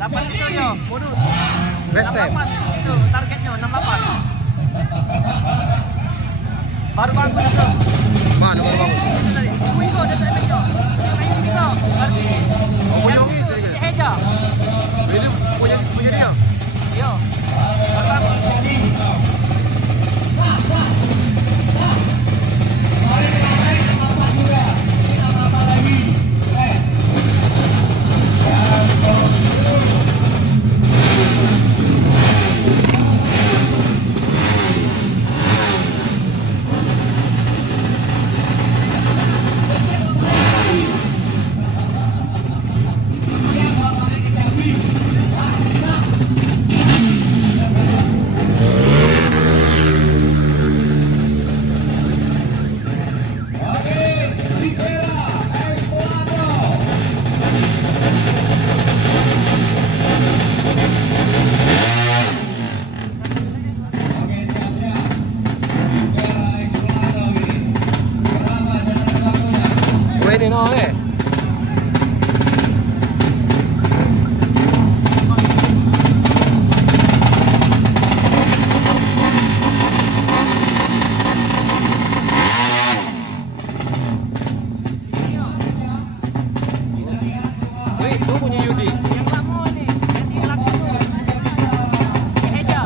8 itu yo, bonus. Best time. 68 itu targetnya 68. Baru bangun itu. Mana baru bangun? Itu tadi. Kuiko dia tak pencok. Main Kuiko. Berarti. Punya ini tadi. Heja. Ini punya dia. Yo. Baru bangun. Ini no eh. Wih, itu punya Yudi. Yang lama nih, yang di belakang tuh. Heja.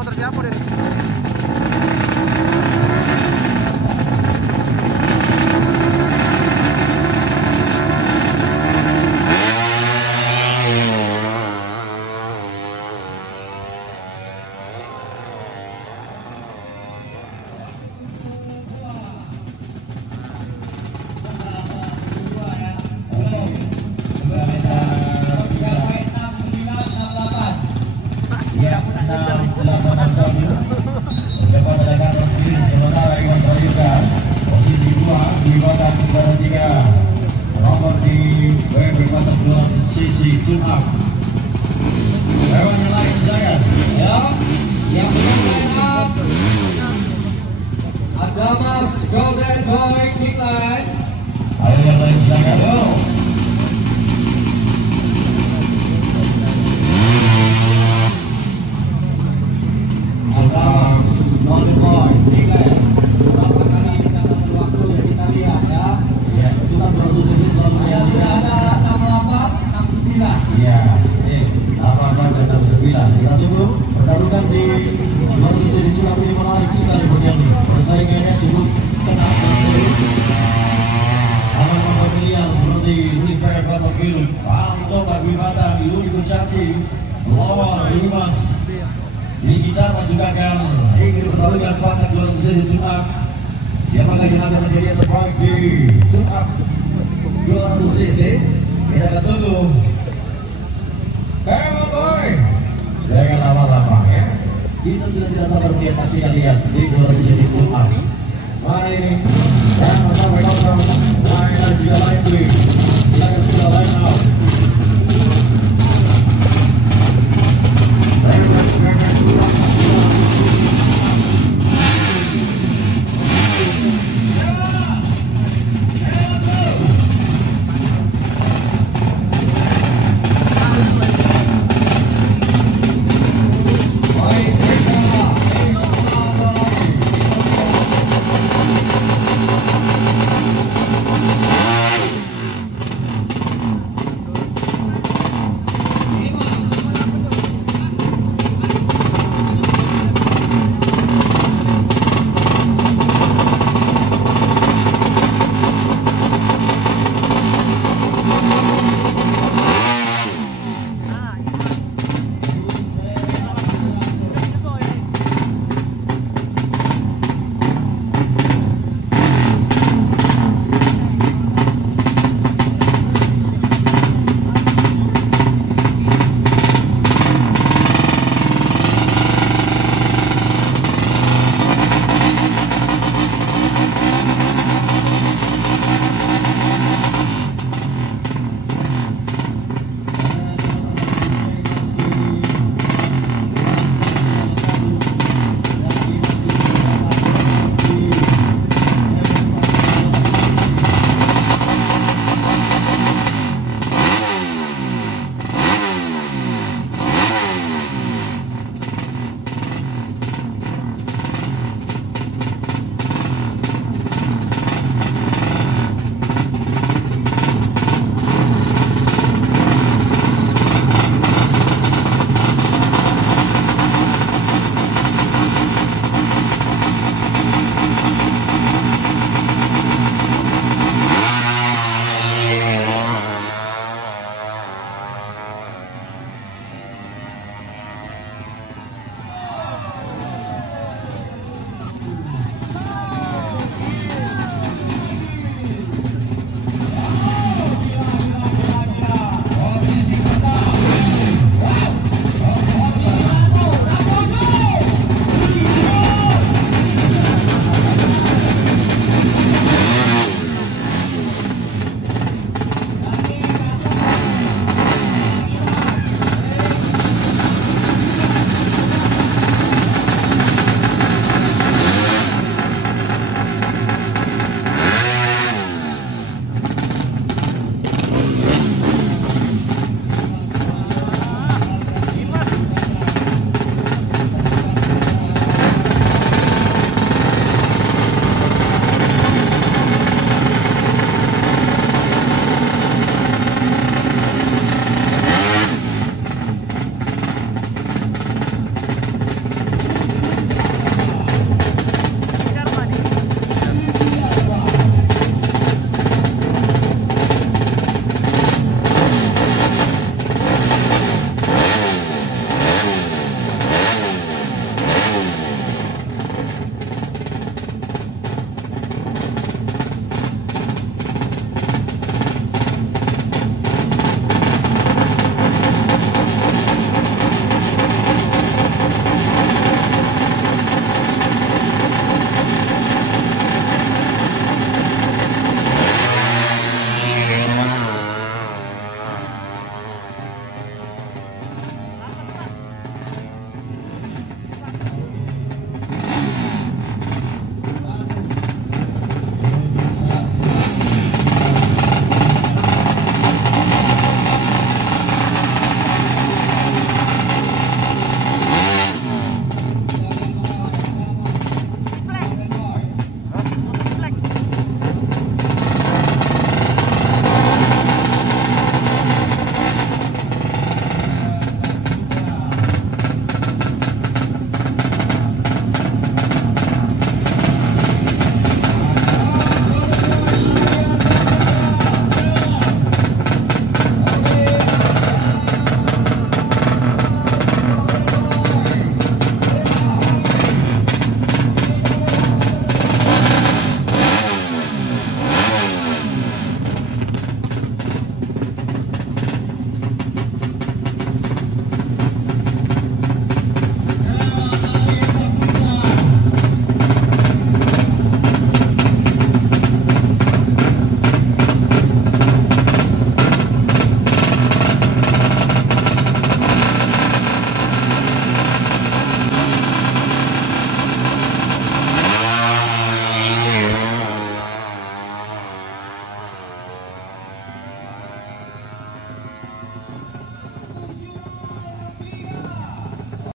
Motor siapa deh? Posisi 2 di batang negara 3 nomor di WB batang 2 sisi Jumat. Hewan yang lain silakan ya. Yang belum line up ada Mas Golden Boy Kingline. Ayo yang lain silakan yo. Ada Mas Golden Boy Kingline. Berapa kali dicatat waktu yang kita lihat ya? Ya, sudah produksi selalu ya. Sudah ada 68, 69. Ya, 88 dan 69. Kita tunggu pertarungan di produksi di Cilap ini menarik sekali begini. Persaingannya cukup ketat dan serius. Nama-nama pilihan seperti River Batakil, Panto Barbibata, Iluni Kucaci, Lawar, Limas, Nikita majukan ingin pertarungan pada produksi di Cilap. Siapakah yang akan menjadi yang terbaik di Cilap 200 cc? Kita akan tunggu. Come on boy, jangan lama-lama ya. Kita sudah tidak sabar melihat saksikan lihat di 200 cc Super. Mana ini? Dan masa mereka lain dan juga lain beli. Silakan sudah lain out.